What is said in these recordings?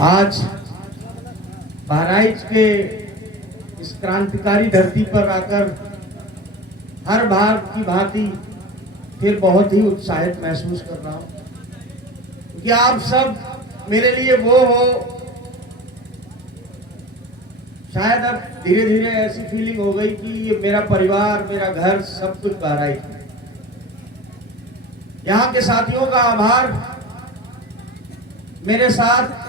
आज बहराइच के इस क्रांतिकारी धरती पर आकर हर बार की भांति फिर बहुत ही उत्साहित महसूस कर रहा हूँ, क्योंकि आप सब मेरे लिए वो हो। शायद अब धीरे धीरे ऐसी फीलिंग हो गई कि ये मेरा परिवार, मेरा घर, सब कुछ बहराइच है। यहाँ के साथियों का आभार। मेरे साथ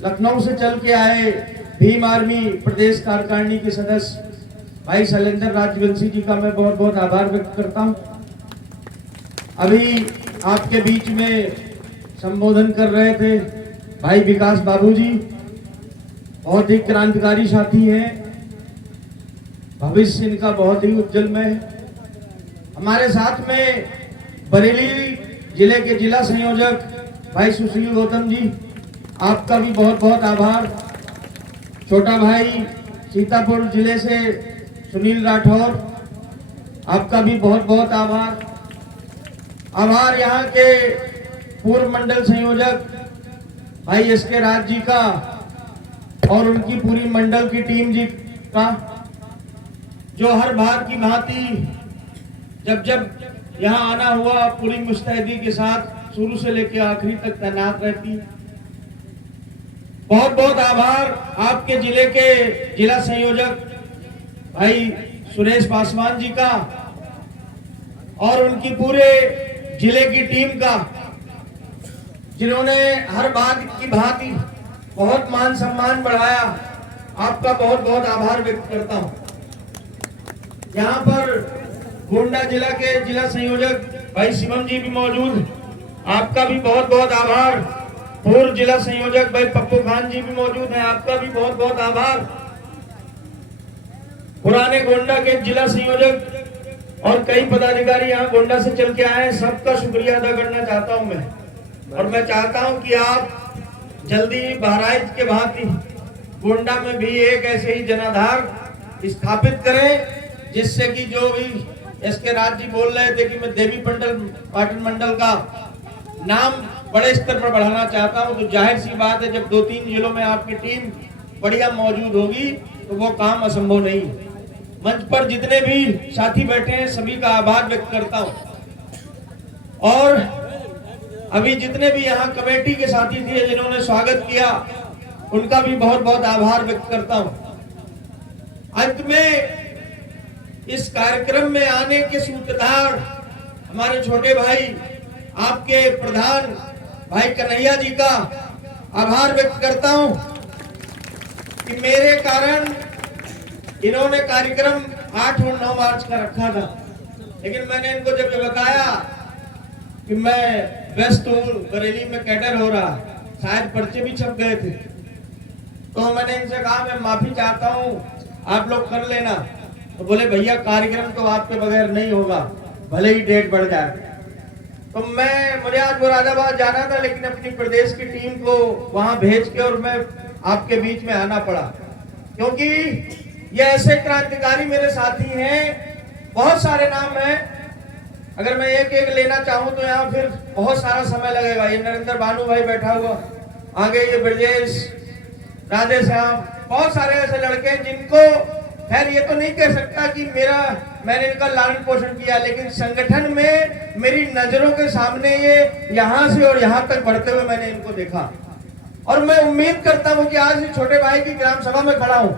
लखनऊ से चल के आए भीम आर्मी प्रदेश कार्यकारिणी के सदस्य भाई शैलेंद्र राजवंशी जी का मैं बहुत बहुत आभार व्यक्त करता हूँ। अभी आपके बीच में संबोधन कर रहे थे भाई विकास बाबू जी, बहुत ही क्रांतिकारी साथी हैं, भविष्य इनका बहुत ही उज्जवलमय है। हमारे साथ में बरेली जिले के जिला संयोजक भाई सुशील गौतम जी, आपका भी बहुत बहुत आभार। छोटा भाई सीतापुर जिले से सुनील राठौर, आपका भी बहुत बहुत आभार। आभार यहाँ के पूर्व मंडल संयोजक भाई एसके राज जी का और उनकी पूरी मंडल की टीम जी का, जो हर बार की भांति जब यहाँ आना हुआ पूरी मुस्तैदी के साथ शुरू से लेकर आखिरी तक तैनात रहती। बहुत बहुत आभार आपके जिले के जिला संयोजक भाई सुरेश पासवान जी का और उनकी पूरे जिले की टीम का, जिन्होंने हर बात की भांति बहुत मान सम्मान बढ़ाया। आपका बहुत बहुत आभार व्यक्त करता हूं। यहाँ पर गोंडा जिला के जिला संयोजक भाई शिवम जी भी मौजूद, आपका भी बहुत बहुत आभार। पूर्व जिला संयोजक भाई पप्पू खान जी भी मौजूद हैं, आपका भी बहुत बहुत आभार। पुराने गोंडा के जिला संयोजक और कई पदाधिकारी यहाँ गोंडा से चल के आए, सबका शुक्रिया अदा करना चाहता हूँ मैं। और मैं चाहता हूँ कि आप जल्दी बहराइच के भांति गोंडा में भी एक ऐसे ही जनाधार स्थापित करें, जिससे कि जो भी एसके राज जी बोल रहे थे कि मैं देवी पाटन मंडल का नाम बड़े स्तर पर बढ़ाना चाहता हूं, तो जाहिर सी बात है जब 2-3 जिलों में आपकी टीम बढ़िया मौजूद होगी तो वो काम असंभव नहीं। मंच पर जितने भी साथी बैठे हैं सभी का आभार व्यक्त करता हूं। और अभी जितने भी यहाँ कमेटी के साथी थे जिन्होंने स्वागत किया, उनका भी बहुत बहुत आभार व्यक्त करता हूं। अंत में इस कार्यक्रम में आने के सूत्रधार हमारे छोटे भाई, आपके प्रधान भाई कन्हैया जी का आभार व्यक्त करता हूं कि मेरे कारण इन्होंने कार्यक्रम 8 और 9 मार्च का रखा था, लेकिन मैंने इनको जब ये बताया कि मैं व्यस्त हूं, बरेली में कैडर हो रहा, शायद पर्चे भी छप गए थे, तो मैंने इनसे कहा मैं माफी चाहता हूं, आप लोग कर लेना। तो बोले भैया कार्यक्रम तो आपके बगैर नहीं होगा, भले ही डेट बढ़ जाए। तो मुझे आज मुरादाबाद जाना था, लेकिन अपनी प्रदेश की टीम को वहां भेज के और मैं आपके बीच में आना पड़ा, क्योंकि ये ऐसे क्रांतिकारी मेरे साथी हैं। बहुत सारे नाम हैं, अगर मैं एक एक लेना चाहूं तो यहाँ फिर बहुत सारा समय लगेगा। ये नरेंद्र भानु भाई बैठा हुआ, आगे ये ब्रजेश, राधे श्याम, बहुत सारे ऐसे लड़के हैं जिनको खैर ये तो नहीं कह सकता कि मैंने इनका लालन पोषण किया, लेकिन संगठन में मेरी नजरों के सामने ये यहाँ से और यहाँ तक बढ़ते हुए मैंने इनको देखा। और मैं उम्मीद करता हूँ कि आज इस छोटे भाई की ग्राम सभा में खड़ा हूँ,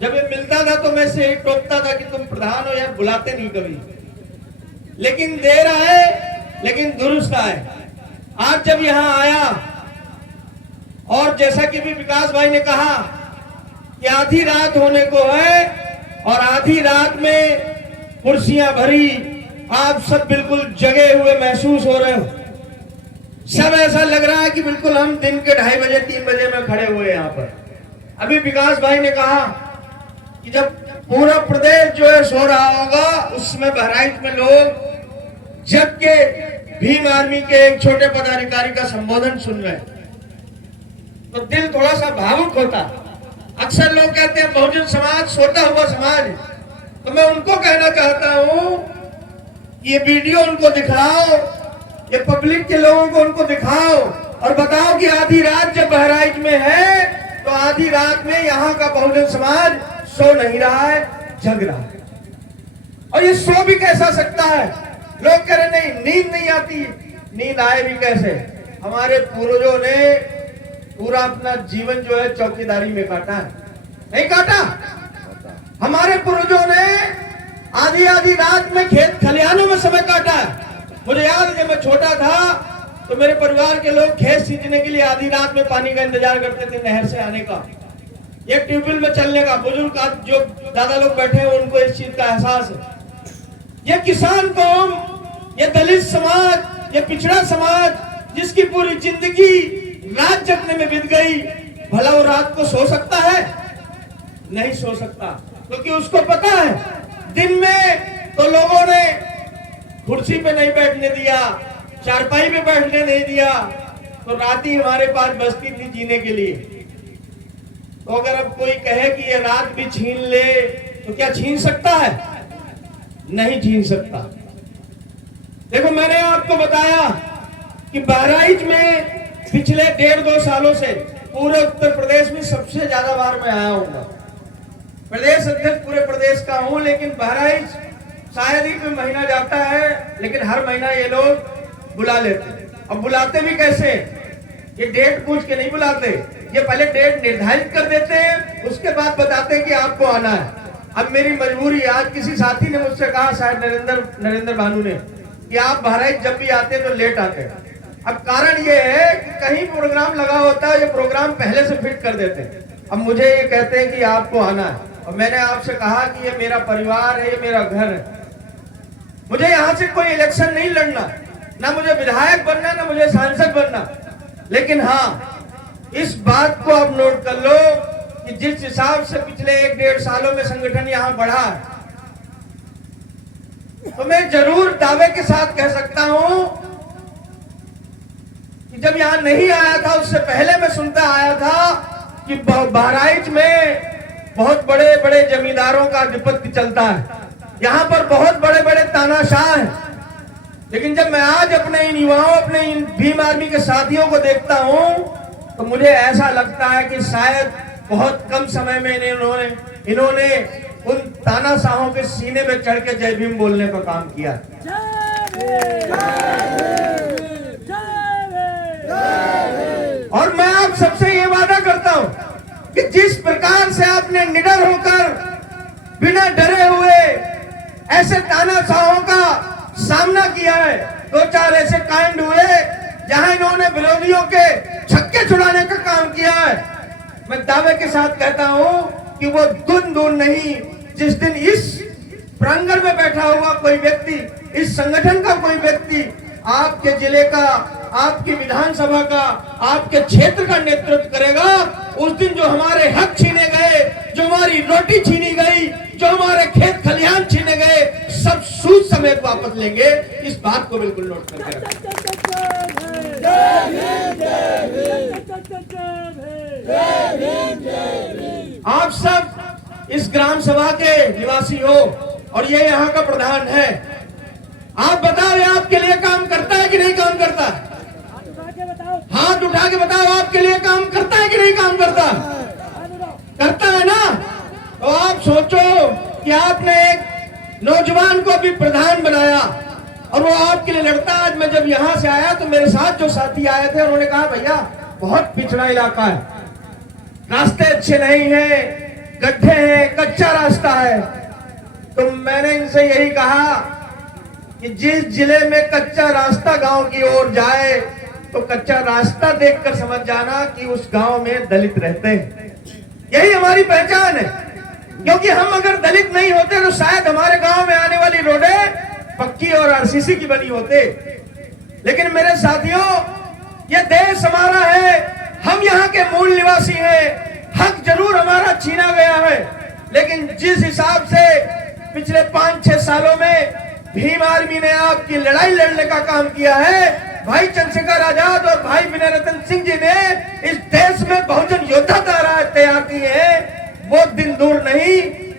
जब ये मिलता था तो मैं से टोकता था कि तुम प्रधान हो यार, बुलाते नहीं कभी, लेकिन देर आए लेकिन दुरुस्त आए। आज जब यहाँ आया, और जैसा कि भी विकास भाई ने कहा कि आधी रात होने को है और आधी रात में कुर्सियां भरी, आप सब बिल्कुल जगे हुए महसूस हो रहे हो। सब ऐसा लग रहा है कि बिल्कुल हम दिन के 2:30 बजे 3 बजे में खड़े हुए यहाँ पर। अभी विकास भाई ने कहा कि जब पूरा प्रदेश जो है सो रहा होगा, उसमें बहराइच में लोग जग के भीम आर्मी के एक छोटे पदाधिकारी का संबोधन सुन रहे हैं, तो दिल थोड़ा सा भावुक होता। अक्सर लोग कहते हैं बहुजन समाज सोता हुआ समाज, तो मैं उनको कहना चाहता हूं ये वीडियो उनको दिखाओ, ये पब्लिक के लोगों को उनको दिखाओ और बताओ कि आधी रात जब बहराइच में है तो आधी रात में यहाँ का बहुजन समाज सो नहीं रहा है, जग रहा है। और ये सो भी कैसा सकता है? लोग कह रहे नहीं, नींद नहीं आती। नींद आए भी कैसे? हमारे पूर्वजों ने पूरा अपना जीवन जो है चौकीदारी में काटा है, नहीं काटा? हमारे पूर्वजों ने आधी आधी रात में खेत खलिहानों में समय काटा है। मुझे याद है जब मैं छोटा था तो मेरे परिवार के लोग खेत सींचने के लिए आधी रात में पानी का इंतजार करते थे, नहर से आने का, ये ट्यूबवेल में चलने का। बुजुर्ग जो दादा लोग बैठे हैं उनको इस चीज का एहसास है। ये किसान कौम, ये दलित समाज, ये पिछड़ा समाज, जिसकी पूरी जिंदगी रात जगने में बीत गई, भला वो रात को सो सकता है? नहीं सो सकता, क्योंकि उसको पता है दिन में तो लोगों ने कुर्सी पे नहीं बैठने दिया, चारपाई पे बैठने नहीं दिया, तो रात ही हमारे पास बचती थी जीने के लिए। तो अगर अब कोई कहे कि ये रात भी छीन ले तो क्या छीन सकता है? नहीं छीन सकता। देखो, मैंने आपको बताया कि बहराइच में पिछले 1.5-2 सालों से पूरे उत्तर प्रदेश में सबसे ज्यादा बार मैं आया हूँ। प्रदेश अध्यक्ष पूरे प्रदेश का हूँ, लेकिन बहराइच शायद ही कोई महीना जाता है, लेकिन हर महीना ये लोग बुला लेते हैं। अब बुलाते भी कैसे? ये डेट पूछ के नहीं बुलाते, ये पहले डेट निर्धारित कर देते हैं, उसके बाद बताते हैं कि आपको आना है। अब मेरी मजबूरी, आज किसी साथी ने मुझसे कहा, शायद नरेंद्र भानु ने, कि आप बहराइच जब भी आते हैं तो लेट आते हैं। अब कारण ये है कि कहीं प्रोग्राम लगा होता है, ये प्रोग्राम पहले से फिट कर देते हैं। अब मुझे ये कहते हैं कि आपको आना है, और मैंने आपसे कहा कि ये मेरा परिवार है, ये मेरा घर है। मुझे यहाँ से कोई इलेक्शन नहीं लड़ना, ना मुझे विधायक बनना, ना मुझे सांसद बनना, लेकिन हाँ, इस बात को आप नोट कर लो कि जिस हिसाब से पिछले 1-1.5 सालों में संगठन यहाँ बढ़ा है, तो मैं जरूर दावे के साथ कह सकता हूं कि जब यहाँ नहीं आया था उससे पहले मैं सुनता आया था कि बहराइच में बहुत बड़े बड़े जमींदारों का आधिपत्य चलता है, यहाँ पर बहुत बड़े बड़े तानाशाह हैं। लेकिन जब मैं आज अपने इन युवाओं, अपने इन भीम आर्मी के साथियों को देखता हूं तो मुझे ऐसा लगता है कि शायद बहुत कम समय में इन्होंने उन तानाशाहों के सीने में चढ़ के जय भीम बोलने का काम किया। और मैं आप सबसे ये वादा करता हूं कि जिस प्रकार से आपने निडर होकर बिना डरे हुए ऐसे तानाशाहों का सामना किया है, 2-4 ऐसे कांड हुए जहां इन्होंने विरोधियों के छक्के छुड़ाने का काम किया है, मैं दावे के साथ कहता हूं कि वो दिन दूर नहीं, जिस दिन इस प्रांगण में बैठा हुआ कोई व्यक्ति, इस संगठन का कोई व्यक्ति आपके जिले का, आपकी विधानसभा का, आपके क्षेत्र का नेतृत्व करेगा, उस दिन जो हमारे हक छीने गए, जो हमारी रोटी छीनी गई, जो हमारे खेत खलिहान छीने गए, सब सूद समेत वापस लेंगे। इस बात को बिल्कुल नोट करके रखें। आप सब इस ग्राम सभा के निवासी हो और ये यहाँ का प्रधान है। आप बताओ, ये आपके लिए काम करता है कि नहीं काम करता? हाथ उठा के बताओ, आपके लिए काम करता है कि नहीं काम करता? करता है ना? तो आप सोचो कि आपने एक नौजवान को भी प्रधान बनाया और वो आपके लिए लड़ता। आज मैं जब यहाँ से आया तो मेरे साथ जो साथी आए थे उन्होंने कहा, भैया बहुत पिछड़ा इलाका है, रास्ते अच्छे नहीं हैं, गड्ढे हैं, कच्चा रास्ता है। तो मैंने इनसे यही कहा कि जिस जिले में कच्चा रास्ता गांव की ओर जाए तो कच्चा रास्ता देखकर समझ जाना कि उस गांव में दलित रहते हैं। यही हमारी पहचान है, क्योंकि हम अगर दलित नहीं होते तो शायद हमारे गांव में आने वाली रोडें पक्की और आरसीसी की बनी होते। लेकिन मेरे साथियों, ये देश हमारा है, हम यहाँ के मूल निवासी हैं, हक जरूर हमारा छीना गया है, लेकिन जिस हिसाब से पिछले 5-6 सालों में भीम आर्मी ने आपकी लड़ाई लड़ने का काम किया है, भाई चंद्रशेखर आजाद और भाई विनय रतन सिंह जी ने इस देश में बहुजन योद्धा तैयार किए हैं। वो दिन दूर नहीं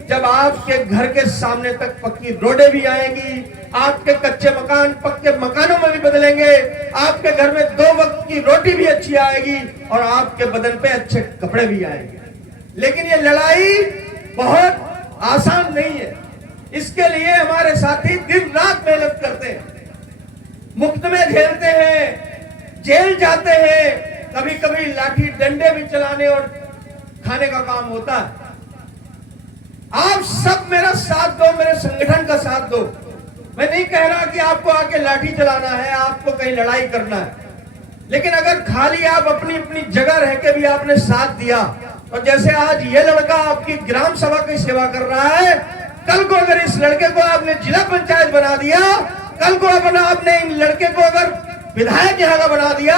जब जब आपके घर के सामने तक पक्की रोडें भी आएंगी, आपके कच्चे मकान पक्के मकानों में भी बदलेंगे, आपके घर में 2 वक्त की रोटी भी अच्छी आएगी और आपके बदन पे अच्छे कपड़े भी आएंगे। लेकिन ये लड़ाई बहुत आसान नहीं है। इसके लिए हमारे साथी दिन रात मेहनत करते हैं, मुकदमे झेलते हैं, जेल जाते हैं, कभी कभी लाठी डंडे भी चलाने और खाने का काम होता है। आप सब मेरा साथ दो, मेरे संगठन का साथ दो। मैं नहीं कह रहा कि आपको आके लाठी चलाना है, आपको कहीं लड़ाई करना है, लेकिन अगर खाली आप अपनी अपनी जगह रह के भी आपने साथ दिया, और जैसे आज ये लड़का आपकी ग्राम सभा की सेवा कर रहा है, कल को अगर इस लड़के को आपने जिला पंचायत बना दिया, कल को आपने इन लड़के को अगर विधायक यहाँ का बना दिया,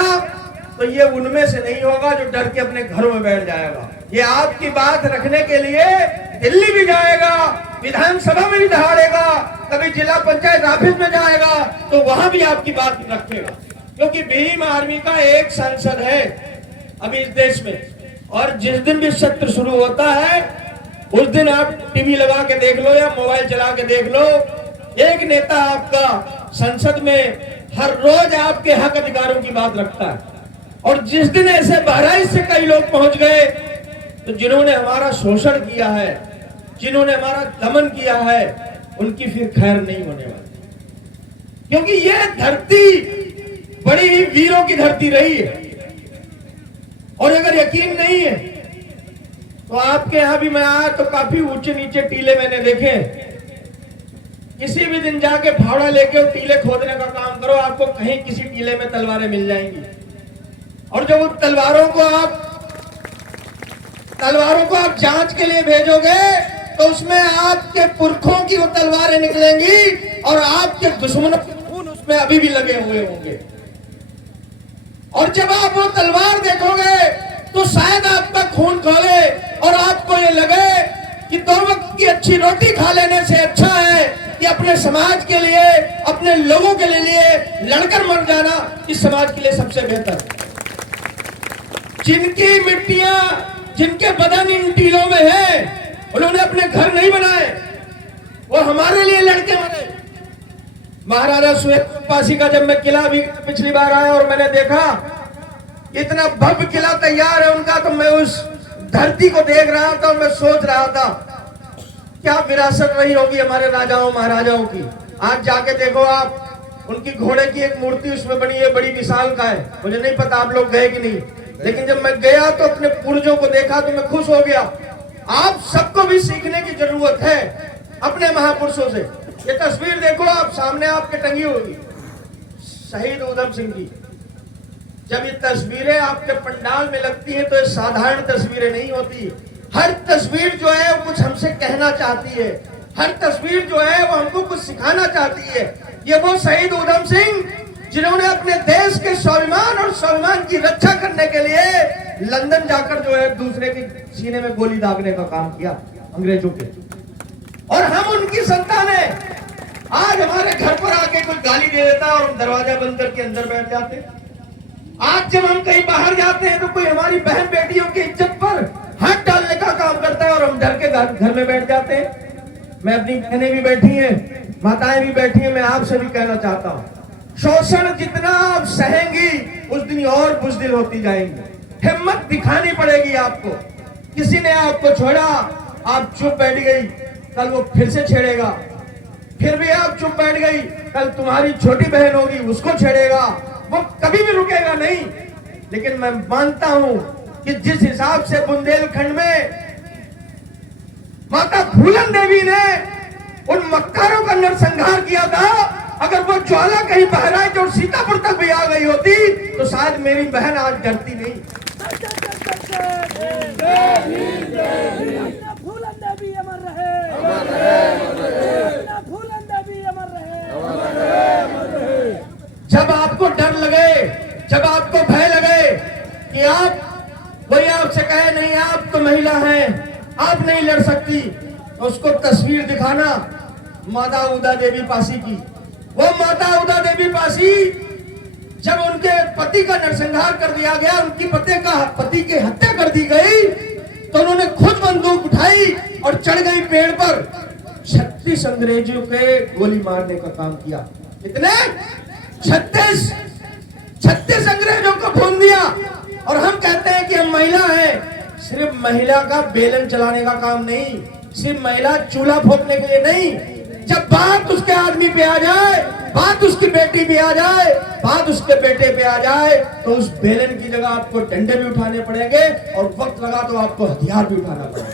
तो ये उनमें से नहीं होगा जो डर के अपने घरों में बैठ जाएगा। ये आपकी बात रखने के लिए दिल्ली भी जाएगा, विधानसभा में भी दहाड़ेगा, कभी जिला पंचायत ऑफिस में जाएगा तो वहां भी आपकी बात रखेगा। क्योंकि भीम आर्मी का एक सांसद है अभी इस देश में, और जिस दिन भी सत्र शुरू होता है उस दिन आप टीवी लगा के देख लो या मोबाइल चला के देख लो, एक नेता आपका संसद में हर रोज आपके हक अधिकारों की बात रखता है। और जिस दिन ऐसे बहराइच से कई लोग पहुंच गए, तो जिन्होंने हमारा शोषण किया है, जिन्होंने हमारा दमन किया है, उनकी फिर खैर नहीं होने वाली। क्योंकि यह धरती बड़ी ही वीरों की धरती रही है। और अगर यकीन नहीं है तो आपके यहां भी मैं आया तो काफी ऊंचे नीचे टीले मैंने देखे। किसी भी दिन जाके फावड़ा लेके टीले खोदने का काम करो, आपको कहीं किसी टीले में तलवारें मिल जाएंगी। और जब उन तलवारों को आप जांच के लिए भेजोगे तो उसमें आपके पुरखों की वो तलवारें निकलेंगी और आपके दुश्मनों के खून उसमें अभी भी लगे हुए होंगे। और जब आप वो तलवार देखोगे तो शायद आपका खून खोले और आपको ये लगे कि 2 वक्त की अच्छी रोटी खा लेने से अच्छा है कि अपने समाज के लिए, अपने लोगों के लिए लड़कर मर जाना इस समाज के लिए सबसे बेहतर। जिनकी मिट्टियां, जिनके बदन इन टीलों में है, उन्होंने अपने घर नहीं बनाए, वो हमारे लिए लड़के मरे। महाराजा सुहेलदेव का जब मैं किला भी पिछली बार आया और मैंने देखा इतना भव्य किला तैयार है उनका, तो मैं उस धरती को देख रहा था और मैं सोच रहा था क्या विरासत रही होगी हमारे राजाओं महाराजाओं की। आज जाके देखो आप, उनकी घोड़े की एक मूर्ति उसमें बनी है, बड़ी विशाल का है। मुझे नहीं पता आप लोग गए कि नहीं, लेकिन जब मैं गया तो अपने पूर्वजों को देखा तो मैं खुश हो गया। आप सबको भी सीखने की जरूरत है अपने महापुरुषों से। ये तस्वीर देखो आप, सामने आपके टंगी होगी शहीद उधम सिंह की। जब ये तस्वीरें आपके पंडाल में लगती हैं तो ये साधारण तस्वीरें नहीं होती। हर तस्वीर जो है वो कुछ हमसे कहना चाहती है, हर तस्वीर जो है वो हमको कुछ सिखाना चाहती है। ये वो शहीद उधम सिंह जिन्होंने अपने देश के स्वाभिमान और स्वाभिमान की रक्षा करने के लिए लंदन जाकर जो है दूसरे के सीने में गोली दागने का काम किया अंग्रेजों के। और हम उनकी संतान है। आज हमारे घर पर आके कोई गाली दे देता है और हम दरवाजा बंद करके अंदर बैठ जाते। आज जब हम कहीं बाहर जाते हैं तो कोई हमारी बहन बेटियों की इज्जत पर हाथ डालने का काम करता है और हम डर के घर में बैठ जाते हैं। मैं अपनी बहनें भी बैठी हैं, माताएं भी बैठी हैं, मैं आपसे भी कहना चाहता हूँ, शोषण जितना आप सहेंगी उस दिन और बुज़दिल होती जाएंगी। हिम्मत दिखानी पड़ेगी आपको। किसी ने आपको छोड़ा, आप चुप बैठ गई, कल वो फिर से छेड़ेगा। फिर भी आप चुप बैठ गई, कल तुम्हारी छोटी बहन होगी, उसको छेड़ेगा। वो कभी भी रुकेगा नहीं। लेकिन मैं मानता हूं कि जिस हिसाब से बुंदेलखंड में माता फूलन देवी ने उन मक्कारों का नरसंहार किया था, अगर वो ज्वाला कहीं बहराइच और सीतापुर तक भी आ गई होती तो शायद मेरी बहन आज डरती नहीं। फूलन देवी अमर रहे, फूलन देवी अमर रहे। जब आपको डर लगे, जब आपको भय लगे कि आप, कोई आपसे कहे नहीं आप तो महिला हैं, आप नहीं लड़ सकती, तो उसको तस्वीर दिखाना माता उदा देवी पासी की। वो माता उदा देवी पासी जब उनके पति का नरसंहार कर दिया गया, उनकी पति की हत्या कर दी गई, तो उन्होंने खुद बंदूक उठाई और चढ़ गई पेड़ पर। 36 अंग्रेजों के गोली मारने का काम किया। कितने? 36 अंग्रेजों को भून दिया। और हम कहते हैं कि हम महिला हैं। सिर्फ महिला का बेलन चलाने का काम नहीं, सिर्फ महिला चूल्हा फूंकने के लिए नहीं। जब बात उसके आदमी पे आ जाए, बात उसकी बेटी पे आ जाए, बात उसके बेटे पे आ जाए, तो उस बेलन की जगह आपको डंडे भी उठाने पड़ेंगे और वक्त लगा तो आपको हथियार भी उठाना पड़ेगा।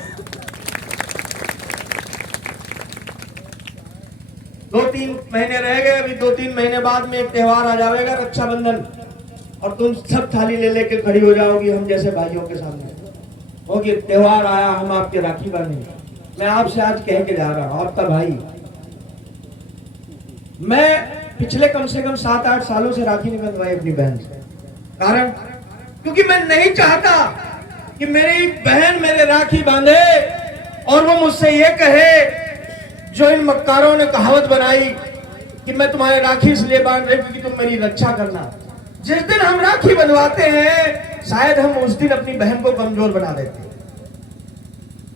2-3 महीने रह गए, अभी 2-3 महीने बाद में एक त्योहार आ जाएगा, रक्षाबंधन, और तुम सब थाली ले लेके खड़ी हो जाओगी हम जैसे भाइयों के सामने। होगी त्योहार आया, हम आपके राखी बांधेंगे। मैं आपसे आज कह के जा रहा हूं, आपका भाई, मैं पिछले कम से कम 7-8 सालों से राखी नहीं बंधवाई अपनी बहन से। कारण क्योंकि मैं नहीं चाहता कि मेरी बहन मेरे राखी बांधे और वो मुझसे ये कहे जो इन मक्कारों ने कहावत बनाई कि मैं तुम्हारे राखी इसलिए बांध रही क्योंकि तुम मेरी रक्षा करना। जिस दिन हम राखी बंधवाते हैं शायद हम उस दिन अपनी बहन को कमजोर बना देते हैं।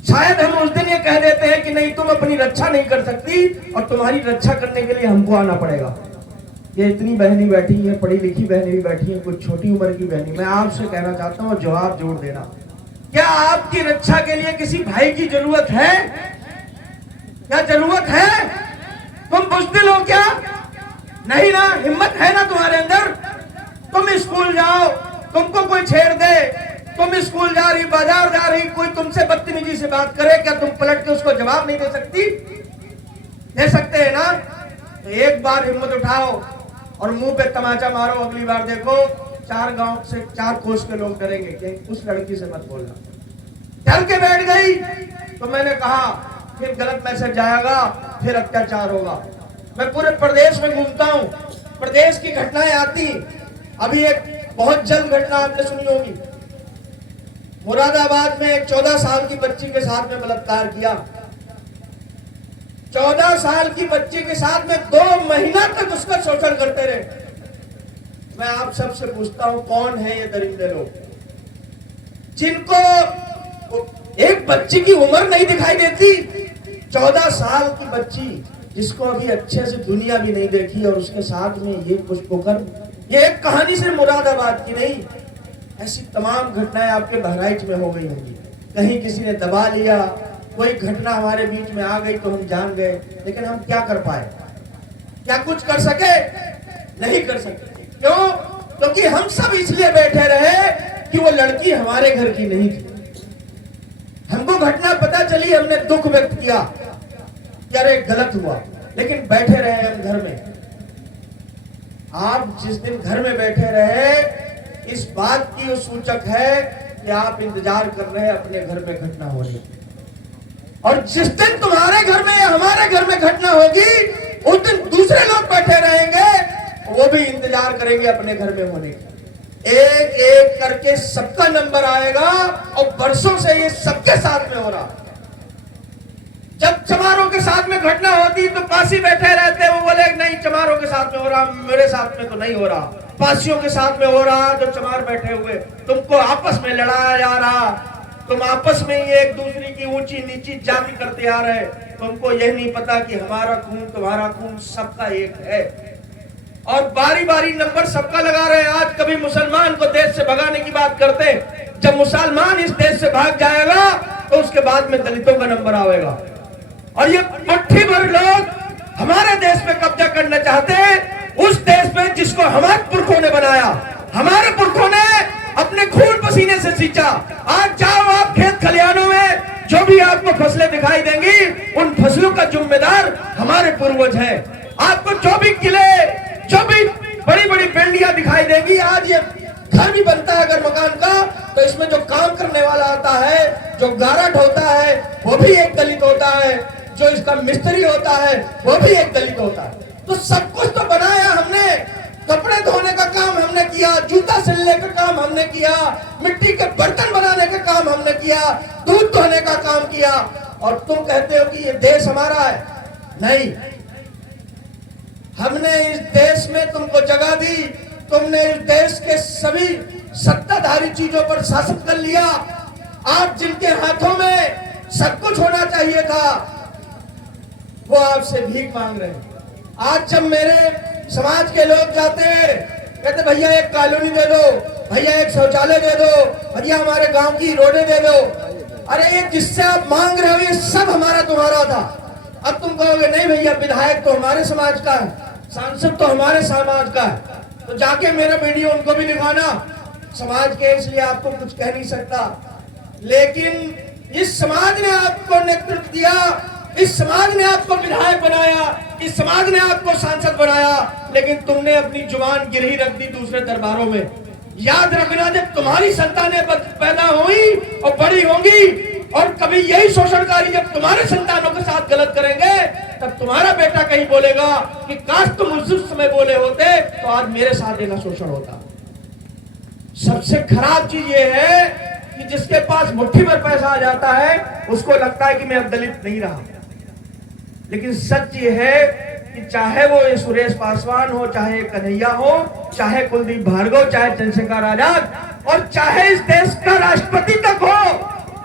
शायद हम उस दिन ये कह देते हैं कि नहीं, तुम अपनी रक्षा नहीं कर सकती और तुम्हारी रक्षा करने के लिए हमको आना पड़ेगा। ये इतनी बहनें बैठी हैं, पढ़ी लिखी बहनें भी बैठी हैं, कुछ छोटी उम्र की बहनें। मैं आपसे कहना चाहता हूँ, जवाब जोड़ देना, क्या आपकी रक्षा के लिए किसी भाई की जरूरत है? क्या जरूरत है? तुम बुज़दिल हो क्या? नहीं ना, हिम्मत है ना तुम्हारे अंदर? तुम स्कूल जाओ, तुमको कोई छेड़ दे, तुम स्कूल जा रही, बाजार जा रही, कोई तुमसे बदतमीजी से बात करे, क्या तुम पलट के उसको जवाब नहीं दे सकती? दे सकते हैं ना? तो एक बार हिम्मत उठाओ और मुंह पे तमाचा मारो। अगली बार देखो 4 गांव से 4 कोस के लोग डरेंगे कि उस लड़की से मत बोलना। डर के बैठ गई तो मैंने कहा फिर गलत मैसेज जाएगा, फिर अत्याचार होगा। मैं पूरे प्रदेश में घूमता हूँ, प्रदेश की घटनाएं आती। अभी एक बहुत जल्द घटना आपने सुनी होगी, मुरादाबाद में एक 14 साल की बच्ची के साथ में बलात्कार किया। 14 साल की बच्ची के साथ में 2 महीना तक उसका शोषण करते रहे। मैं आप सबसे पूछता हूं, कौन है ये दरिंदे लोग जिनको एक बच्ची की उम्र नहीं दिखाई देती? 14 साल की बच्ची जिसको अभी अच्छे से दुनिया भी नहीं देखी और उसके साथ में ये पुष्पोकर्म। ये एक कहानी से मुरादाबाद की नहीं, ऐसी तमाम घटनाएं आपके बहराइच में हो गई होंगी। कहीं किसी ने दबा लिया, कोई घटना हमारे बीच में आ गई तो हम जान गए, लेकिन हम क्या कर पाए? क्या कुछ कर सके? नहीं कर सके। क्यों? क्योंकि हम सब इसलिए बैठे रहे कि वो लड़की हमारे घर की नहीं थी। हमको घटना पता चली, हमने दुख व्यक्त किया कि अरे गलत हुआ, लेकिन बैठे रहे हम घर में। आप जिस दिन घर में बैठे रहे, इस बात की वो सूचक है कि आप इंतजार कर रहे हैं अपने घर में घटना होने की। और जिस दिन तुम्हारे घर में या हमारे घर में घटना होगी, उस दिन दूसरे लोग बैठे रहेंगे, वो भी इंतजार करेंगे अपने घर में होने की। एक एक करके सबका नंबर आएगा और बरसों से ये सबके साथ में हो रहा। जब चमारों के साथ में घटना होती तो पासी बैठे रहते, वो बोले नहीं चमारों के साथ में हो रहा, मेरे साथ में तो नहीं हो रहा। पासियों के साथ में हो रहा तो चमार बैठे हुए, तुमको आपस में लड़ाया जा रहा, तुम आपस में ही एक दूसरे की ऊंची नीची जाति करते आ रहे। तुमको यह नहीं पता कि हमारा खून तुम्हारा खून सबका एक है और बारी बारी नंबर सबका लगा रहे। आज कभी मुसलमान को देश से भगाने की बात करते, जब मुसलमान इस देश से भाग जाएगा तो उसके बाद में दलितों का नंबर आएगा। और ये मुट्ठी भर लोग हमारे देश पे कब्जा करना चाहते हैं, उस देश पे जिसको हमारे पुरखों ने बनाया, हमारे पुरखों ने अपने खून पसीने से सींचा। आज जाओ आप खेत खलिहानों में, जो भी आपको फसलें दिखाई देंगी, उन फसलों का जिम्मेदार हमारे पूर्वज हैं। आपको जो भी किले, जो भी बड़ी बड़ी बिल्डिंगें दिखाई देंगी, आज ये घर भी बनता है अगर मकान का, तो इसमें जो काम करने वाला आता है, जो गारट होता है, वो भी एक दलित होता है, जो इसका मिस्त्री होता है वो भी एक दलित होता है। तो सब कुछ तो बनाया हमने, कपड़े धोने का काम हमने किया, जूता सिलने का काम हमने किया, मिट्टी के बर्तन बनाने का काम हमने किया, दूध धोने का काम किया, और तुम कहते हो कि ये देश हमारा है। नहीं, हमने इस देश में तुमको जगह दी, तुमने इस देश के सभी सत्ताधारी चीजों पर शासन कर लिया। आज जिनके हाथों में सब कुछ होना चाहिए था, वो आपसे भीख मांग रहे हैं। आज जब मेरे समाज के लोग जाते हैं, कहते भैया एक कॉलोनी दे दो, भैया एक शौचालय दे दो, भैया हमारे गांव की रोडें दे दो। अरे ये जिससे आप मांग रहे हो ये सब हमारा तुम्हारा था। अब तुम कहोगे नहीं भैया विधायक तो हमारे समाज का है, सांसद तो हमारे समाज का है, तो जाके मेरा वीडियो उनको भी दिखाना। समाज के इसलिए आपको कुछ कह नहीं सकता, लेकिन इस समाज ने आपको नेतृत्व दिया, इस समाज ने आपको विधायक बनाया, इस समाज ने आपको सांसद बनाया, लेकिन तुमने अपनी जुबान गिरही रख दी दूसरे दरबारों में। याद रखना जब तुम्हारी संतानें पैदा हुई और बड़ी होंगी और कभी यही शोषणकारी जब तुम्हारे संतानों के साथ गलत करेंगे, तब तुम्हारा बेटा कहीं बोलेगा कि काश तुम उस समय बोले होते तो आज मेरे साथ इतना शोषण होता। सबसे खराब चीज ये है कि जिसके पास मुट्ठी भर पैसा आ जाता है उसको लगता है कि मैं अब दलित नहीं रहा। लेकिन सच ये है कि चाहे वो ये सुरेश पासवान हो, चाहे कन्हैया हो, चाहे कुलदीप भार्गव, चाहे चंद्रशेखर आजाद और चाहे इस देश का राष्ट्रपति तक हो,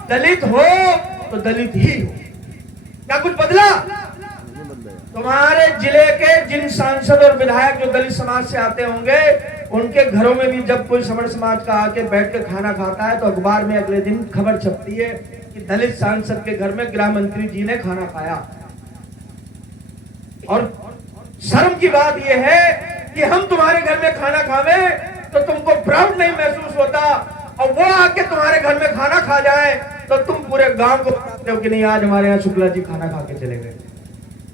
दलित हो तो दलित ही हो। क्या कुछ बदला? तुम्हारे जिले के जिन सांसद और विधायक जो दलित समाज से आते होंगे, उनके घरों में भी जब कोई समण समाज का आके बैठ के खाना खाता है तो अखबार में अगले दिन खबर छपती है कि दलित सांसद के घर में गृह मंत्री जी ने खाना खाया। और शर्म की बात यह है कि हम तुम्हारे घर में खाना खावे तो तुमको प्राउड नहीं महसूस होता, और वो आके तुम्हारे घर में खाना खा जाए तो तुम पूरे गांव को बताते हो कि नहीं आज हमारे यहाँ शुक्ला जी खाना खा के चले गए।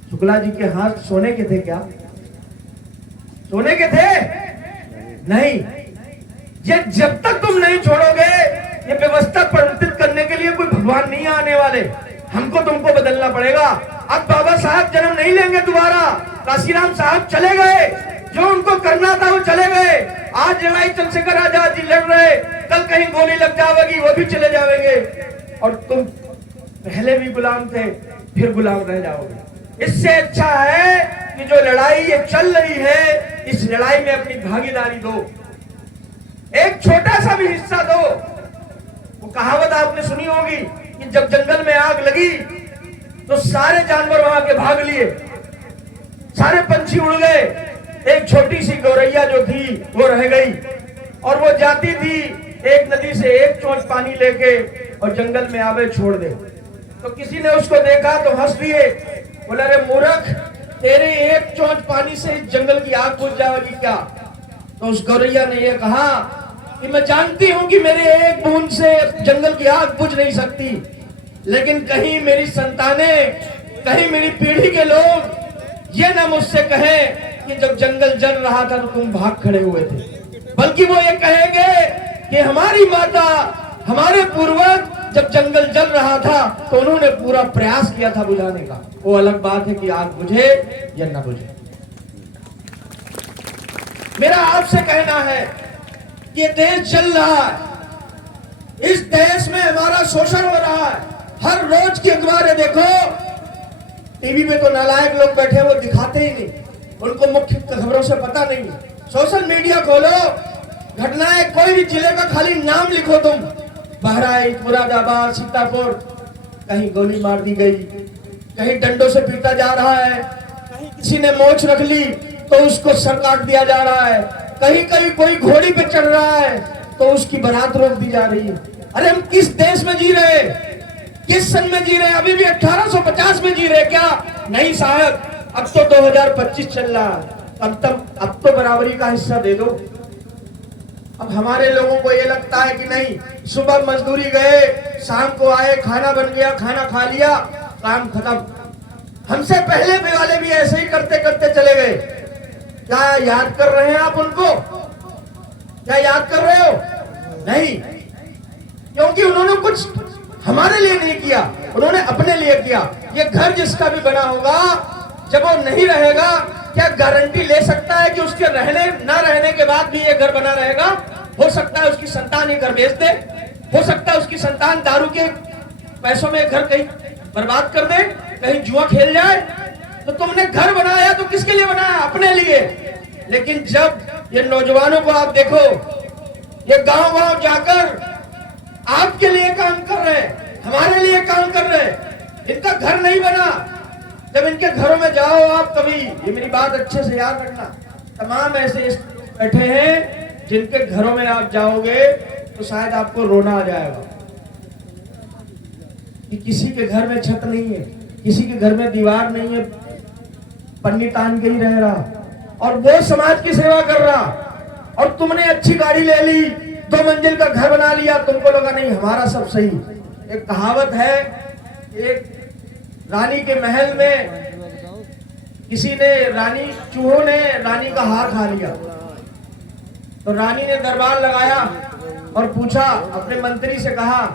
शुक्ला जी के हाथ सोने के थे क्या? सोने के थे? नहीं। ये जब तक तुम नहीं छोड़ोगे, ये व्यवस्था परिवर्तित करने के लिए कोई भगवान नहीं आने वाले, हमको तुमको बदलना पड़ेगा। अब बाबा साहब जन्म नहीं लेंगे दोबारा, काशीराम साहब चले गए, जो उनको करना था वो चले गए। आज लड़ाई चंद्रशेखर आजाद जी लड़ रहे, कल कहीं गोली लग जाएगी वो भी चले जाएंगे, और तुम पहले भी गुलाम थे फिर गुलाम रह जाओगे। इससे अच्छा है कि जो लड़ाई ये चल रही है, इस लड़ाई में अपनी भागीदारी दो, एक छोटा सा भी हिस्सा दो। वो कहावत आपने सुनी होगी कि जब जंगल में आग लगी तो सारे जानवर वहां के भाग लिए, सारे पंछी उड़ गए, एक छोटी सी गौरैया जो थी वो रह गई, और वो जाती थी एक नदी से एक चोंच पानी लेके और जंगल में आवे छोड़ दे। तो किसी ने उसको देखा तो हंस दिए, बोला अरे मूर्ख, तेरे एक चोंच पानी से इस जंगल की आग बुझ जाएगी क्या? तो उस गौरैया ने ये कहा कि मैं जानती हूं कि मेरे एक बूंद से जंगल की आग बुझ नहीं सकती, लेकिन कहीं मेरी संतानें, कहीं मेरी पीढ़ी के लोग ये ना मुझसे कहें कि जब जंगल जल रहा था तो तुम भाग खड़े हुए थे, बल्कि वो ये कहेंगे कि हमारी माता, हमारे पूर्वज जब जंगल जल रहा था तो उन्होंने पूरा प्रयास किया था बुझाने का। वो अलग बात है कि आग बुझे या ना बुझे। मेरा आपसे कहना है कि ये देश चल रहा है, इस देश में हमारा शोषण हो रहा है। हर रोज की अखबारें देखो, टीवी में तो नालायक लोग बैठे वो दिखाते ही नहीं, उनको मुख्य खबरों से पता नहीं। सोशल मीडिया खोलो, घटनाएं कोई भी जिले का खाली नाम लिखो तुम, बहराइच, मुरादाबाद, सीतापुर, कहीं गोली मार दी गई, कहीं डंडों से पीटा जा रहा है, कहीं किसी ने मोच रख ली तो उसको सर काट दिया जा रहा है, कहीं कहीं कोई घोड़ी पे चढ़ रहा है तो उसकी बारात रोक दी जा रही है। अरे हम किस देश में जी रहे, किस सन में जी रहे? अभी भी 1850 में जी रहे क्या? नहीं साहब, अब तो 2025 चल रहा है, अब तो बराबरी का हिस्सा दे दो। अब हमारे लोगों को ये लगता है कि नहीं, सुबह मजदूरी गए, शाम को आए, खाना बन गया, खाना खा लिया, काम खत्म। हमसे पहले भी वाले भी ऐसे ही करते करते चले गए। क्या याद कर रहे हैं आप उनको? क्या याद कर रहे हो? नहीं, क्योंकि उन्होंने कुछ हमारे लिए नहीं किया, उन्होंने अपने लिए किया। ये घर जिसका भी बना होगा, जब वो नहीं रहेगा, क्या गारंटी ले सकता है कि उसके रहने ना रहने के बाद भी ये घर बना रहेगा? हो सकता है उसकी संतान ये घर बेच दे, हो सकता है उसकी संतान दारू के पैसों में घर कहीं बर्बाद कर दे, कहीं जुआ खेल जाए। तो तुमने घर बनाया तो किसके लिए बनाया? अपने लिए। लेकिन जब ये नौजवानों को आप देखो, ये गांव गांव जाकर आपके लिए काम कर रहे हैं, हमारे लिए काम कर रहे हैं। इनका घर नहीं बना। जब इनके घरों में जाओ आप कभी, ये मेरी बात अच्छे से याद रखना, तमाम ऐसे बैठे हैं जिनके घरों में आप जाओगे तो शायद आपको रोना आ जाएगा कि किसी के घर में छत नहीं है, किसी के घर में दीवार नहीं है, पन्नी तान के ही रह रहा और वो समाज की सेवा कर रहा। और तुमने अच्छी गाड़ी ले ली, 2 मंजिल का घर बना लिया, तुमको लगा नहीं हमारा सब सही। एक कहावत है, एक रानी के महल में किसी ने चूहों ने रानी का हार खा लिया। तो रानी ने दरबार लगाया और पूछा, अपने मंत्री से कहा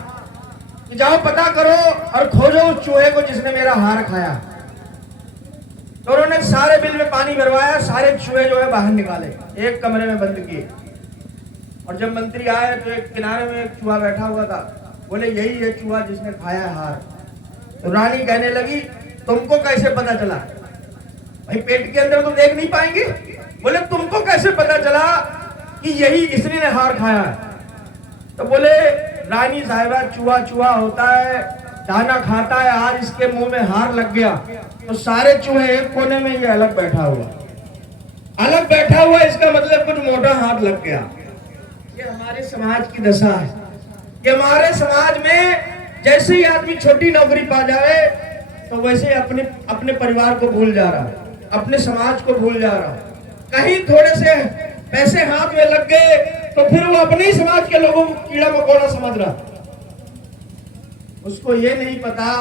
कि जाओ पता करो और खोजो उस चूहे को जिसने मेरा हार खाया। तो उन्होंने सारे बिल में पानी भरवाया, सारे चूहे जो है बाहर निकाले, एक कमरे में बंद किए। और जब मंत्री आए तो एक किनारे में एक चूहा बैठा हुआ था। बोले यही है चूहा जिसने खाया हार। तो रानी कहने लगी, तुमको कैसे पता चला? भाई पेट के अंदर तो देख नहीं पाएंगे। बोले तुमको कैसे पता चला कि यही इसने ने हार खाया है? तो बोले रानी साहिबा, चूहा चूहा होता है, दाना खाता है, आज इसके मुंह में हार लग गया तो सारे चूहे एक कोने में ये अलग बैठा हुआ, इसका मतलब कुछ मोटा हाथ लग गया। ये हमारे समाज की दशा है कि हमारे समाज में जैसे ही आदमी छोटी नौकरी पा जाए तो वैसे अपने परिवार को भूल जा रहा, अपने समाज को भूल जा रहा। कहीं थोड़े से पैसे हाथ में लग गए तो फिर वो अपने ही समाज के लोगों को कीड़ा मकोड़ा समझ रहा। उसको ये नहीं पता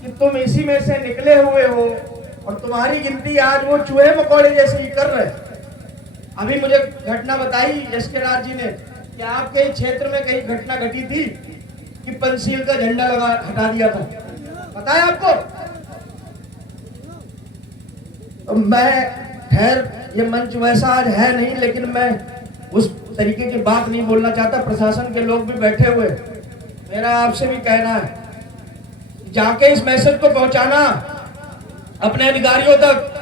कि तुम इसी में से निकले हुए हो और तुम्हारी गिनती आज वो चूहे मकोड़े जैसे ही कर रहे। अभी मुझे घटना बताई एसके राज जी ने कि आपके क्षेत्र में कहीं घटना घटी थी कि पंचशील का झंडा हटा दिया था, पता है आपको? तो मैं खैर ये मंच वैसा आज है नहीं, लेकिन मैं उस तरीके की बात नहीं बोलना चाहता। प्रशासन के लोग भी बैठे हुए, मेरा आपसे भी कहना है जाके इस मैसेज को पहुंचाना अपने अधिकारियों तक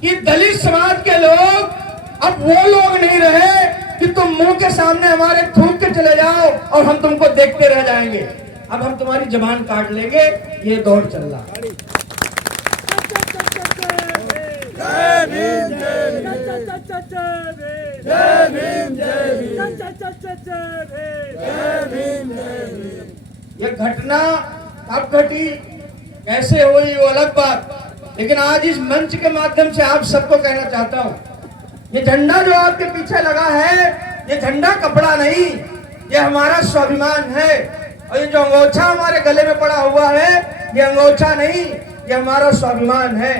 कि दलित समाज के लोग अब वो लोग नहीं रहे कि तुम मुंह के सामने हमारे थूक के चले जाओ और हम तुमको देखते रह जाएंगे। अब हम तुम्हारी जबान काट लेंगे। ये दौर चल रहा। ये घटना कब घटी, कैसे हुई वो अलग बात, लेकिन आज इस मंच के माध्यम से आप सबको कहना चाहता हूँ, ये झंडा जो आपके पीछे लगा है, ये झंडा कपड़ा नहीं, ये हमारा स्वाभिमान है। और ये जो अंगोछा हमारे गले में पड़ा हुआ है, ये अंगोछा नहीं, ये हमारा स्वाभिमान है।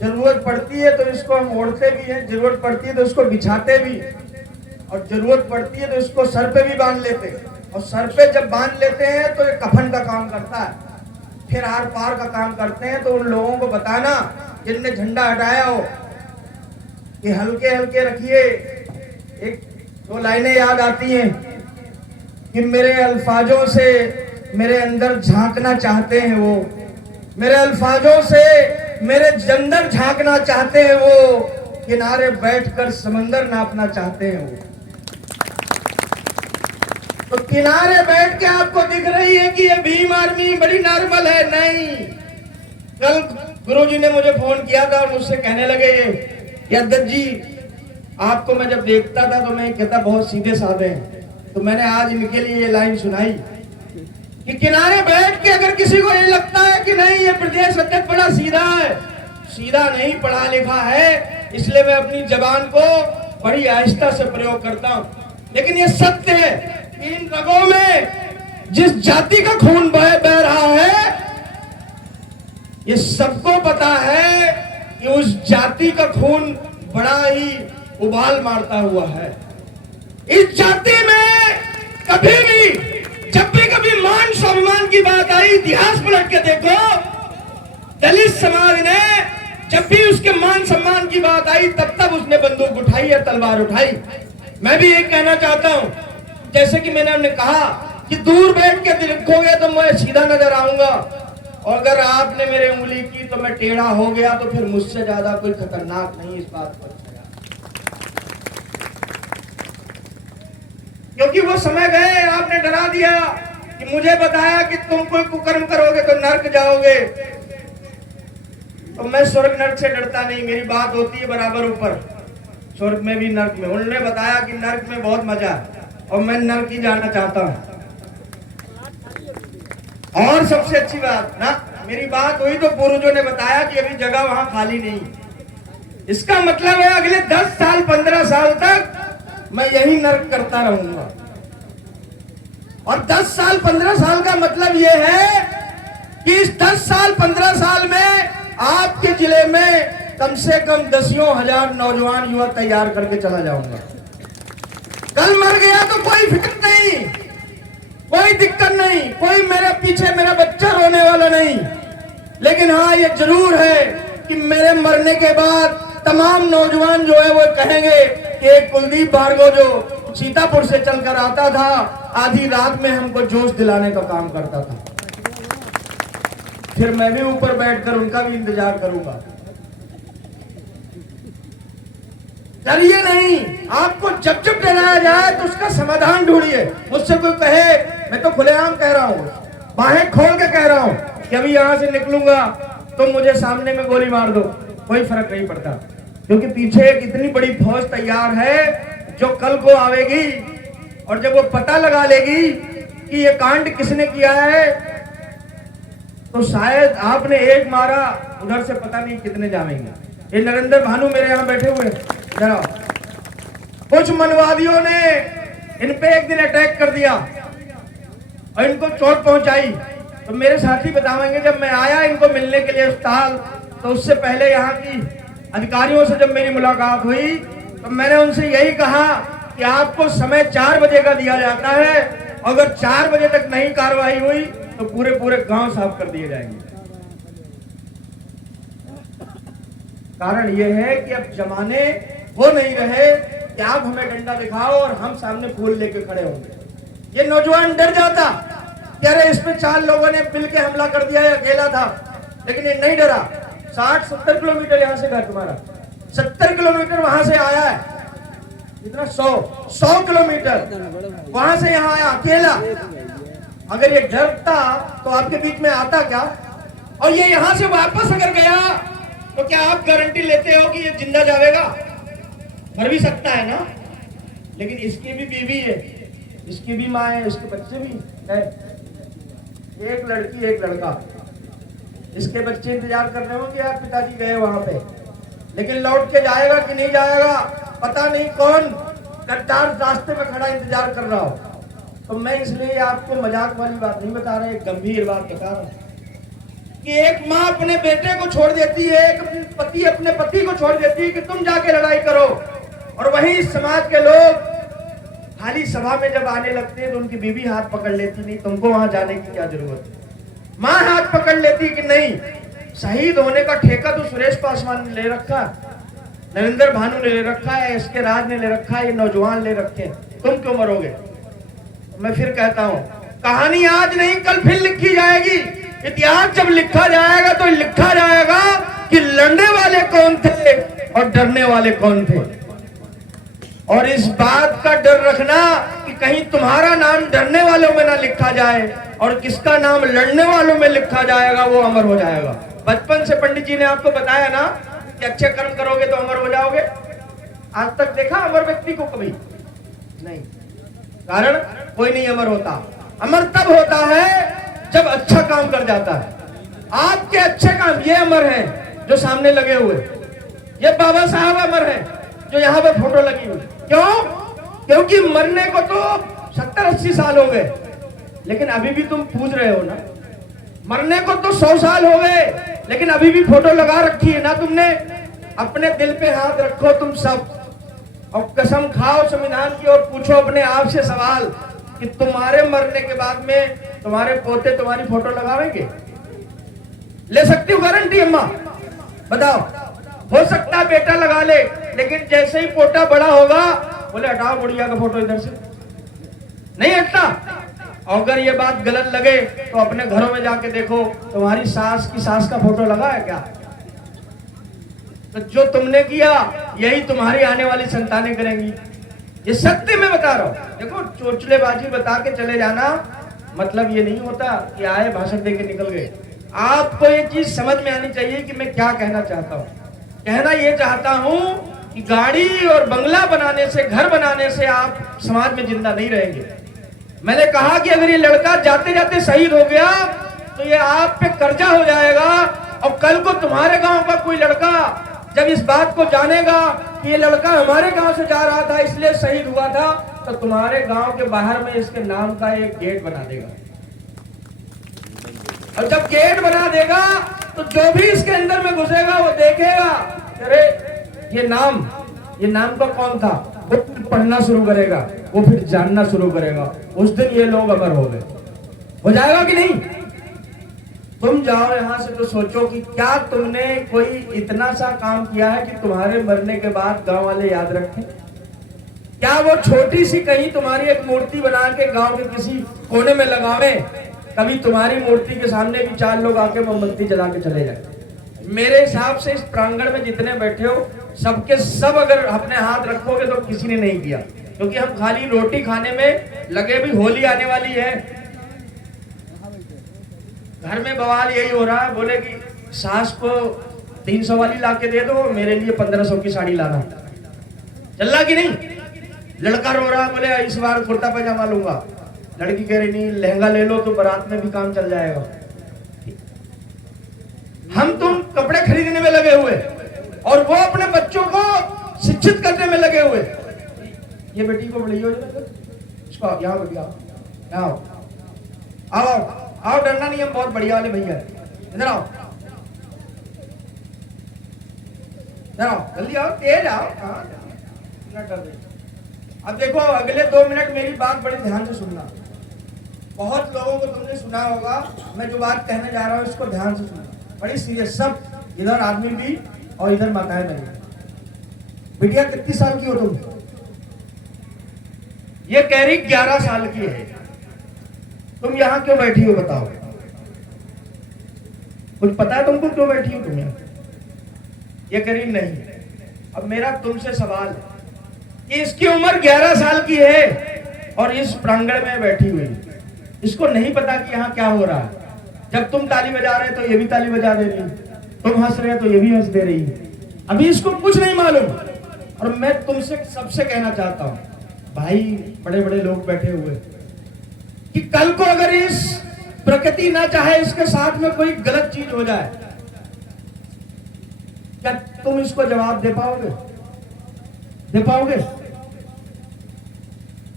जरूरत पड़ती है तो इसको हम ओढ़ते भी हैं, जरूरत पड़ती है तो इसको बिछाते भी, और जरूरत पड़ती है तो इसको सर पे भी बांध लेते हैं। और सर पे जब बांध लेते हैं तो ये कफन का काम करता है, फिर आर पार का काम करते हैं। तो उन लोगों को बताना जिनने झंडा हटाया हो कि हल्के हल्के रखिए। एक 2 लाइनें याद आती हैं कि मेरे अल्फाजों से मेरे अंदर झांकना चाहते हैं वो, मेरे अल्फाजों से मेरे अंदर झांकना चाहते हैं वो, किनारे बैठकर समंदर नापना चाहते हैं वो। तो किनारे बैठ के आपको दिख रही है कि ये भीम आर्मी बड़ी नॉर्मल है, नहीं। कल गुरुजी ने मुझे फोन किया था और मुझसे कहने लगे, ये अध्यक्ष जी आपको मैं जब देखता था तो मैं कहता बहुत सीधे साधे हैं। तो मैंने आज इनके लिए ये लाइन सुनाई कि किनारे बैठ के अगर किसी को ये लगता है कि नहीं ये प्रदेश अध्यक्ष बड़ा सीधा है, सीधा नहीं, पढ़ा लिखा है, इसलिए मैं अपनी जबान को बड़ी आहिस्ता से प्रयोग करता हूं। लेकिन ये सत्य है कि इन रगों में जिस जाति का खून बह रहा है, ये सबको पता है कि उस जाति का खून बड़ा ही उबाल मारता हुआ है। इस जाति में कभी भी जब भी कभी मान स्वाभिमान की बात आई, इतिहास पलट के देखो, दलित समाज ने जब भी उसके मान सम्मान की बात आई तब उसने बंदूक उठाई या तलवार उठाई। मैं भी ये कहना चाहता हूं, जैसे कि मैंने कहा कि दूर बैठ के देखोगे तो मैं सीधा नजर आऊंगा, और अगर आपने मेरे उंगली की तो मैं टेढ़ा हो गया, तो फिर मुझसे ज्यादा कोई खतरनाक नहीं। इस बात पर क्योंकि वो समय गए, आपने डरा दिया कि मुझे बताया कि तुम कोई कुकर्म करोगे तो नर्क जाओगे। तो मैं स्वर्ग नर्क से डरता नहीं, मेरी बात होती है बराबर ऊपर, स्वर्ग में भी नर्क में। उन्होंने बताया कि नर्क में बहुत मजा है और मैं नर्क ही जाना चाहता हूं। और सबसे अच्छी बात ना, मेरी बात हुई तो पूर्वजों ने बताया कि अभी जगह वहां खाली नहीं। इसका मतलब है अगले 10 साल 15 साल तक मैं यही नर्क करता रहूंगा। और 10 साल 15 साल का मतलब यह है कि इस 10 साल 15 साल में आपके जिले में कम से कम 10,000 नौजवान युवा तैयार करके चला जाऊंगा। कल मर गया तो कोई फिक्र नहीं, कोई दिक्कत नहीं, कोई मेरे पीछे मेरा बच्चा रोने वाला नहीं। लेकिन हाँ, ये जरूर है कि मेरे मरने के बाद तमाम नौजवान जो है वो कहेंगे कि एक कुलदीप भार्गव जो सीतापुर से चलकर आता था, आधी रात में हमको जोश दिलाने का काम करता था। फिर मैं भी ऊपर बैठकर उनका भी इंतजार करूंगा। डरिए नहीं, आपको जब जब डराया जाए तो उसका समाधान ढूंढिए। मुझसे कोई कहे, मैं तो खुलेआम कह रहा हूं, बाहें खोल के कह रहा हूं कि अभी यहां से निकलूंगा तो मुझे सामने में गोली मार दो, कोई फर्क नहीं पड़ता। क्योंकि पीछे एक इतनी बड़ी फौज तैयार है जो कल को आवेगी और जब वो पता लगा लेगी कि ये कांड किसने किया है तो शायद आपने एक मारा, उधर से पता नहीं कितने जाएंगे। ये नरेंद्र भानु मेरे यहाँ बैठे हुए जरा, कुछ मनवादियों ने इन पे एक दिन अटैक कर दिया और इनको चोट पहुंचाई। तो मेरे साथी बताएंगे, जब मैं आया इनको मिलने के लिए अस्पताल, तो उससे पहले यहाँ की अधिकारियों से जब मेरी मुलाकात हुई तो मैंने उनसे यही कहा कि आपको समय 4 बजे का दिया जाता है, अगर 4 बजे तक नहीं कार्रवाई हुई तो पूरे पूरे गांव साफ कर दिए जाएंगे। कारण यह है कि अब जमाने वो नहीं रहे कि आप हमें डंडा दिखाओ और हम सामने फूल लेके खड़े होंगे। ये नौजवान डर जाता कि अरे इसमें 4 लोगों ने मिलकर हमला कर दिया, ये अकेला था, लेकिन ये नहीं डरा। 60-70 किलोमीटर यहां से घर तुम्हारा, 70 किलोमीटर वहां से आया है, इतना 100 किलोमीटर वहां से यहाँ आया अकेला। अगर ये डरता तो आपके बीच में आता क्या? और ये यहां से वापस अगर गया तो क्या आप गारंटी लेते हो कि ये जिंदा जाएगा? मर भी सकता है ना, लेकिन इसकी भी बीवी है, इसकी भी माँ है, इसके बच्चे भी है, एक लड़की एक लड़का। इसके बच्चे इंतजार कर रहे होंगे यार, पिताजी गए वहां पे, लेकिन लौट के जाएगा कि नहीं जाएगा पता नहीं। कौन गद्दार रास्ते में खड़ा इंतजार कर रहा हो। तो मैं इसलिए आपको मजाक वाली बात नहीं बता रहा, एक गंभीर बात बता रहा हूं कि एक माँ अपने बेटे को छोड़ देती है, एक पति अपने पति को छोड़ देती है कि तुम जाके लड़ाई करो, और वहीं समाज के लोग खाली सभा में जब आने लगते हैं तो उनकी बीवी हाथ पकड़ लेती, नहीं तुमको वहां जाने की क्या जरूरत है। माँ हाथ पकड़ लेती कि नहीं, शहीद होने का ठेका तो सुरेश पासवान ने ले रखा, नरेंद्र भानु ने ले रखा है, एसके राज ने ले रखा है, ये नौजवान ले रखे, तुम क्यों मरोगे? मैं फिर कहता हूं, कहानी आज नहीं कल फिर लिखी जाएगी। इतिहास जब लिखा जाएगा तो लिखा जाएगा कि लड़ने वाले कौन थे और डरने वाले कौन थे। और इस बात का डर रखना कि कहीं तुम्हारा नाम डरने वालों में ना लिखा जाए और किसका नाम लड़ने वालों में लिखा जाएगा, वो अमर हो जाएगा। बचपन से पंडित जी ने आपको बताया ना कि अच्छे कर्म करोगे तो अमर हो जाओगे। आज तक देखा अमर व्यक्ति को? कभी नहीं। कारण कोई नहीं अमर होता। अमर तब होता है जब अच्छा काम कर जाता है। आपके अच्छे काम ये अमर है जो सामने लगे हुए, ये बाबा साहब अमर है जो यहाँ पे फोटो लगी हुई। क्यों? क्योंकि मरने को तो 70-80 साल हो गए, लेकिन अभी भी तुम पूछ रहे हो ना। मरने को तो 100 साल हो गए, लेकिन अभी भी फोटो लगा रखी है ना तुमने। अपने दिल पे हाथ रखो तुम सब और कसम खाओ संविधान की और पूछो अपने आप से सवाल कि तुम्हारे मरने के बाद में तुम्हारे पोते तुम्हारी फोटो लगावेंगे? ले सकती हो गारंटी अम्मा? बताओ। हो सकता है बेटा लगा ले, लेकिन जैसे ही पोता बड़ा होगा बोले हटाओ बुढ़िया का फोटो इधर से, नहीं हटता। अगर ये बात गलत लगे तो अपने घरों में जाके देखो, तुम्हारी सास की सास का फोटो लगा है क्या? तो जो तुमने किया यही तुम्हारी आने वाली संतानें करेंगी। ये सत्य मैं बता रहा हूँ। देखो चोचलेबाजी बता के चले जाना मतलब ये नहीं होता कि आए भाषण दे के निकल गए। आपको ये चीज समझ में आनी चाहिए कि मैं क्या कहना चाहता हूँ। कहना ये चाहता हूँ कि गाड़ी और बंगला बनाने से, घर बनाने से आप समाज में जिंदा नहीं रहेंगे। मैंने कहा कि अगर ये लड़का जाते जाते शहीद हो गया तो ये आप पे कर्जा हो जाएगा, और कल को तुम्हारे गांव का कोई लड़का जब इस बात को जानेगा कि ये लड़का हमारे गांव से जा रहा था इसलिए शहीद हुआ था, तो तुम्हारे गांव के बाहर में इसके नाम का एक गेट बना देगा। और जब गेट बना देगा तो जो भी इसके अंदर में घुसेगा वो देखेगा, अरे ये नाम का कौन था, वो फिर पढ़ना शुरू करेगा, वो फिर जानना शुरू करेगा। उस दिन ये लोग अमर हो गए। हो जाएगा कि नहीं? तुम जाओ यहां से तो सोचो कि क्या तुमने कोई इतना सा काम किया है कि तुम्हारे मरने के बाद गांव वाले याद रखें? क्या वो छोटी सी कहीं तुम्हारी एक मूर्ति बना के गांव के किसी कोने में लगावे, कभी तुम्हारी मूर्ति के सामने भी 4 लोग आके मोमबत्ती जला के चले जाए? मेरे हिसाब से इस प्रांगण में जितने बैठे हो सबके सब अगर अपने हाथ रखोगे तो किसी ने नहीं किया, क्योंकि हम खाली रोटी खाने में लगे। भी होली आने वाली है, घर में बवाल यही हो रहा है, बोले कि सास को 300 वाली ला के दे दो, मेरे लिए 1500 की साड़ी लाना। चल रहा कि नहीं? लड़का रो रहा, बोले इस बार कुर्ता पैजामा लूंगा। लड़की कह रही नहीं, लहंगा ले लो तो बारात में भी काम चल जाएगा। हम तुम कपड़े खरीदने में लगे हुए और वो अपने बच्चों को शिक्षित करने में लगे हुए। ये बेटी को बड़ी हो जाएगा, इसको यहाँ बढ़िया आओ आओ आओ, डरना नहीं, हम बहुत बढ़िया वाले भैया, इधर आओ इधर आओ, जल्दी आओ, तेज आओ। अब देखो अगले 2 मिनट मेरी बात बड़ी ध्यान से सुनना। बहुत लोगों को तुमने सुना होगा, मैं जो बात कहने जा रहा हूँ इसको ध्यान से सुनना, बड़ी सीरियस। सब इधर आदमी भी और इधर माताएं बहनें। बिटिया कितनी साल की हो तुम? ये कह रही 11 साल की है। तुम यहाँ क्यों बैठी हो बताओ? कुछ पता है तुमको क्यों बैठी हो तुम यहाँ? ये कह रही नहीं। अब मेरा तुमसे सवाल है कि इसकी उम्र 11 साल की है और इस प्रांगण में बैठी हुई, इसको नहीं पता कि यहाँ क्या हो रहा है? जब तुम ताली बजा रहे तो ये भी ताली बजा दे रही, तुम हंस रहे तो ये भी हंस दे रही। अभी इसको कुछ नहीं मालूम। और मैं तुमसे सबसे कहना चाहता हूं, भाई बड़े बड़े लोग बैठे हुए, कि कल को अगर इस प्रकृति ना चाहे इसके साथ में कोई गलत चीज हो जाए, क्या तुम इसको जवाब दे पाओगे? दे पाओगे?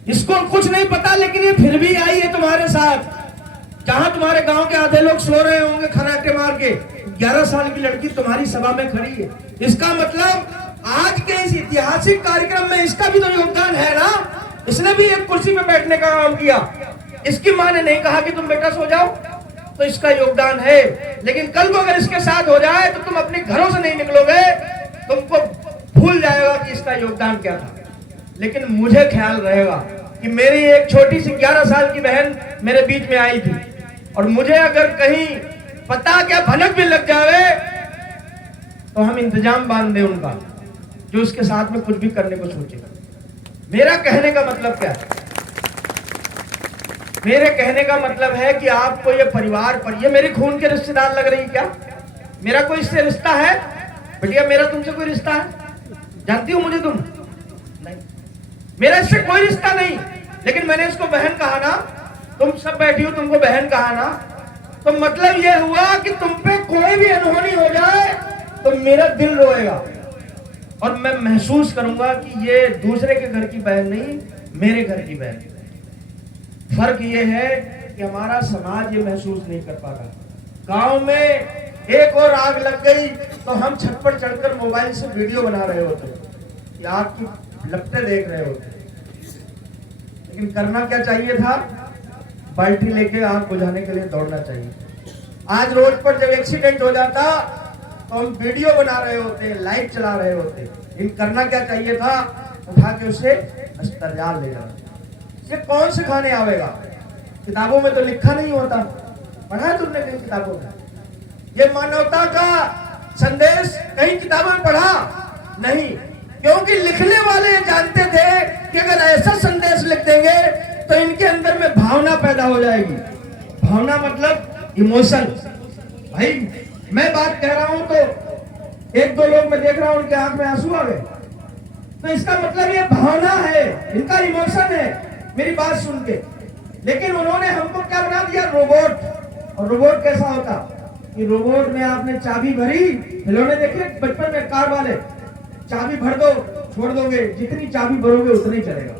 इसको कुछ नहीं पता लेकिन ये फिर भी आई है तुम्हारे साथ। जहां तुम्हारे गांव के आधे लोग सो रहे होंगे खराटे मार के, 11 साल की लड़की तुम्हारी सभा में खड़ी है। इसका मतलब आज के इस ऐतिहासिक कार्यक्रम में इसका भी तो योगदान है ना। इसने भी एक कुर्सी पे बैठने का काम किया। इसकी मां ने नहीं कहा कि तुम बेटा सो जाओ, तो इसका योगदान है। लेकिन कल को अगर इसके साथ हो जाए तो तुम अपने घरों से नहीं निकलोगे, तुमको भूल जाएगा कि इसका योगदान क्या था। लेकिन मुझे ख्याल रहेगा कि मेरी एक छोटी सी 11 साल की बहन मेरे बीच में आई थी, और मुझे अगर कहीं पता क्या भनक भी लग जावे तो हम इंतजाम बांध दें उनका, जो इसके साथ में कुछ भी करने को सोचेगा। मेरा कहने का मतलब क्या है? मेरे कहने का मतलब है कि आपको ये परिवार पर, ये मेरे खून के रिश्तेदार लग रही क्या? मेरा कोई इससे रिश्ता है? बेटिया मेरा तुमसे कोई रिश्ता है? जानती हो मुझे तुम? नहीं, मेरा इससे कोई रिश्ता नहीं। लेकिन मैंने इसको बहन कहा ना, तुम सब बैठी हो, तुमको बहन कहा ना, तो मतलब ये हुआ कि तुम पे कोई भी अनहोनी हो जाए तो मेरा दिल रोएगा और मैं महसूस करूंगा कि ये दूसरे के घर की बहन नहीं, मेरे घर की बहन। फर्क ये है कि हमारा समाज ये महसूस नहीं कर पाता। गांव में एक और आग लग गई तो हम छत पर चढ़कर मोबाइल से वीडियो बना रहे होते, आग की लपटें देख रहे होते। लेकिन करना क्या चाहिए था? बाल्टी लेके आग बुझाने के लिए दौड़ना चाहिए। आज रोड पर जब एक्सीडेंट हो जाता तो हम वीडियो बना रहे होते, लाइव चला रहे होते। लेकिन करना क्या चाहिए था? उठा के उसे अस्पताल ले जाना। ये कौन सिखाने आवेगा? किताबों में तो लिखा नहीं होता। पढ़ा है तुमने कहीं किताबों में? ये मानवता का संदेश कहीं किताबों में पढ़ा नहीं। क्योंकि लिखने वाले जानते थे कि अगर ऐसा संदेश लिख देंगे तो इनके अंदर में भावना पैदा हो जाएगी। भावना मतलब इमोशन। भाई मैं बात कह रहा हूं तो एक दो लोग मैं देख रहा हूं उनके आंख में आंसू आ गए, तो इसका मतलब ये भावना है, इनका इमोशन है मेरी बात सुन के। लेकिन उन्होंने हमको क्या बना दिया, रोबोट। और रोबोट कैसा होता कि रोबोट में आपने चाबी भरी, खिलौने देखे बचपन में कार वाले, चाबी भर दो छोड़ दोगे, जितनी चाबी भरोगे उतनी चलेगा।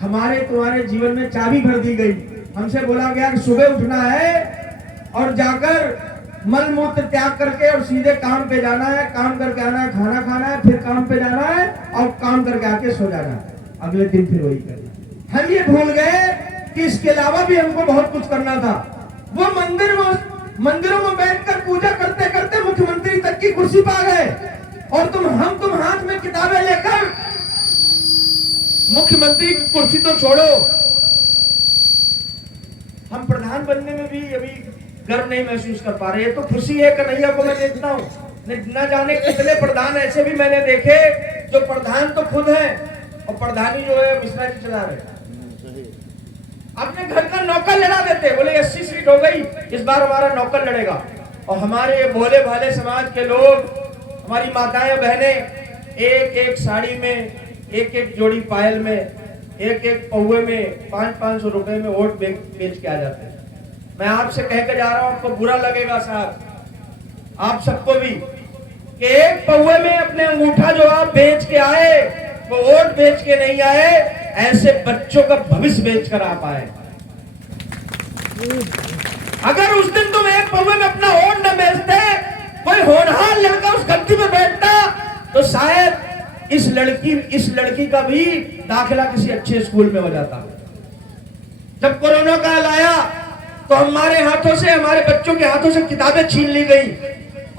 हमारे तुम्हारे जीवन में चाबी भर दी गई, हमसे बोला गया कि सुबह उठना है और जाकर मल मूत्र त्याग करके और सीधे काम पे जाना है, काम करके आना है, खाना खाना है, फिर काम पे जाना है और काम करके आके सो जाना है, अगले दिन फिर वही करना। हम ये भूल गए कि इसके अलावा भी हमको बहुत कुछ करना था। वो मंदिरों में बैठकर पूजा करते करते मुख्यमंत्री तक की कुर्सी पा गए, और तुम हाथ में किताबें लेकर मुख्यमंत्री की कुर्सी तो छोड़ो, हम प्रधान बनने में भी अभी गर्व नहीं महसूस कर पा रहे। ये तो खुशी है कन्हैया को मैं देखता हूँ, न जाने कितने प्रधान ऐसे भी मैंने देखे जो प्रधान तो खुद है और प्रधानी जो है मिश्रा जी चला रहे। अपने घर का नौकर लड़ा देते, बोले 80 सीट हो गई, इस बार हमारा नौकर लड़ेगा। और हमारे भोले भाले समाज के लोग, हमारी माताएं बहनें एक एक साड़ी में, एक एक जोड़ी पायल में, एक एक पौवे में 500-500 रुपए में वोट बेच के आ जाते हैं। मैं आपसे कह के जा रहा हूं, आपको बुरा लगेगा साहब, आप सबको भी, कि एक पौवे में अपने अंगूठा जो आप बेच के आए वो वोट बेच के नहीं आए, ऐसे बच्चों का भविष्य बेच कर आप आए। अगर उस दिन तुम एक पौवे में अपना वोट न बेचते, कोई होनहार लड़का उस गद्दी में बैठता, तो शायद इस लड़की का भी दाखिला किसी अच्छे स्कूल में हो जाता। जब कोरोना काल आया तो हमारे हाथों से, हमारे बच्चों के हाथों से किताबें छीन ली गई,